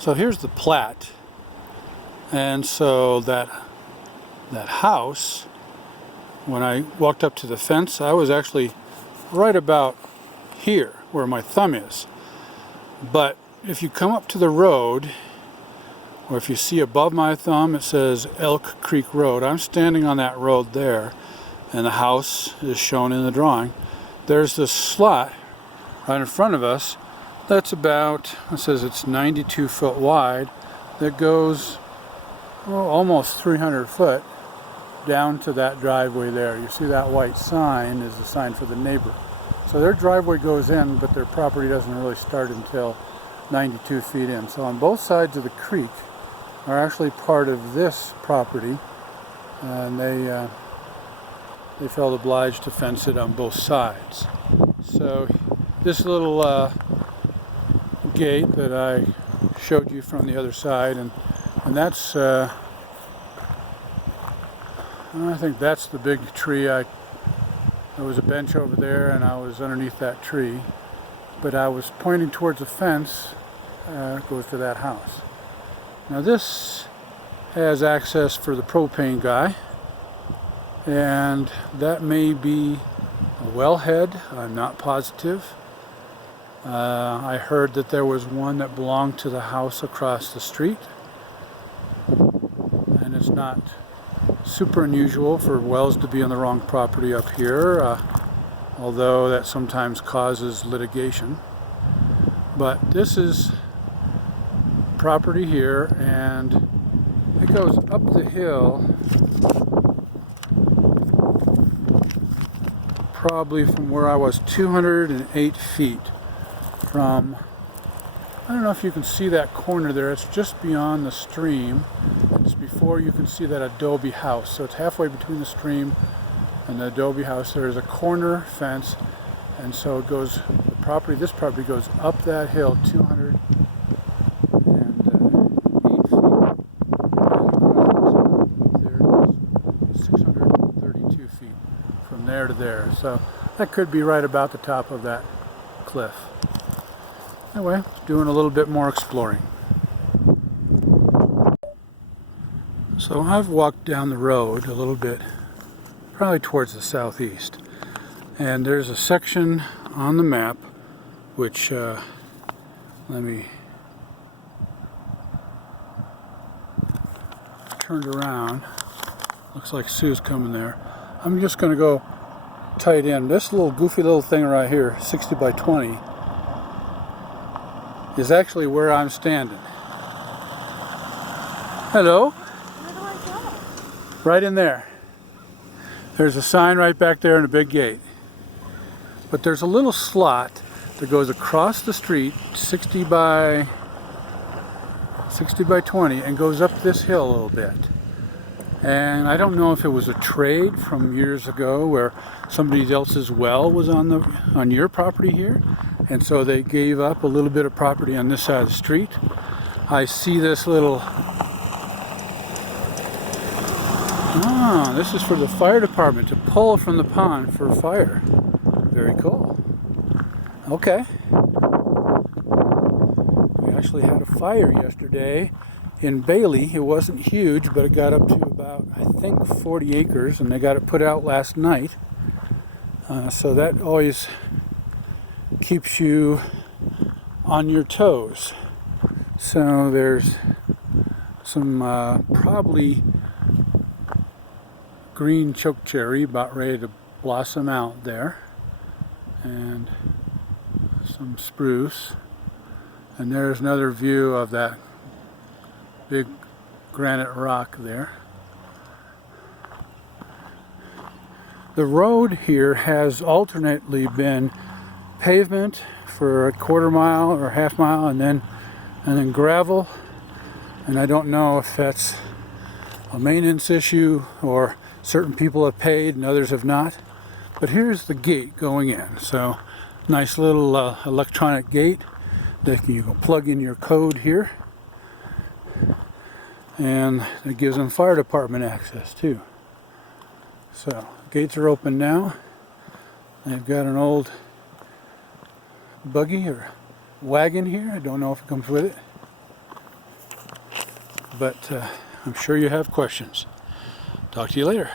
So here's the plat, and so that house, when I walked up to the fence, I was actually right about here where my thumb is. But if you come up to the road, or if you see above my thumb it says Elk Creek Road, I'm standing on that road there, and the house is shown in the drawing. There's this slot right in front of us that's about, it says it's 92 foot wide, that goes almost 300 foot down to that driveway there. You see that white sign is the sign for the neighbor. So their driveway goes in, but their property doesn't really start until 92 feet in. So on both sides of the creek are actually part of this property, and they felt obliged to fence it on both sides. So this little gate that I showed you from the other side, and that's I think that's the big tree. There was a bench over there and I was underneath that tree, but I was pointing towards the fence. It goes to that house. Now this has access for the propane guy, and that may be a wellhead. I'm not positive. I heard that there was one that belonged to the house across the street, and it's not super unusual for wells to be on the wrong property up here, although that sometimes causes litigation. But this is property here, and it goes up the hill probably from where I was 208 feet from, I don't know if you can see that corner there, it's just beyond the stream. It's before you can see that adobe house. So it's halfway between the stream and the adobe house. There is a corner fence, and so it goes, this property goes up that hill 208 feet. There is 632 feet from there to there. So that could be right about the top of that cliff. Anyway, doing a little bit more exploring. So I've walked down the road a little bit, probably towards the southeast, and there's a section on the map which, let me turn around. Looks like Sue's coming there. I'm just going to go tight in. This little goofy little thing right here, 60 by 20, is actually where I'm standing. Hello? Where do I go? Right in there. There's a sign right back there and a big gate. But there's a little slot that goes across the street, 60 by 20, and goes up this hill a little bit. And I don't know if it was a trade from years ago where somebody else's well was on your property here, and so they gave up a little bit of property on this side of the street. I see this little, this is for the fire department to pull from the pond for fire. Very cool. Okay. We actually had a fire yesterday in Bailey. It wasn't huge, but it got up to about, I think, 40 acres, and they got it put out last night. So that always keeps you on your toes. So there's some probably green chokecherry about ready to blossom out there, and some spruce, and there's another view of that big granite rock there. The road here has alternately been pavement for a quarter mile or half mile, and then gravel, and I don't know if that's a maintenance issue or certain people have paid and others have not. But here's the gate going in. So nice little electronic gate that you can plug in your code here, and it gives them fire department access too. So gates are open now. They've got an old buggy or wagon here. I don't know if it comes with it. but I'm sure you have questions. Talk to you later.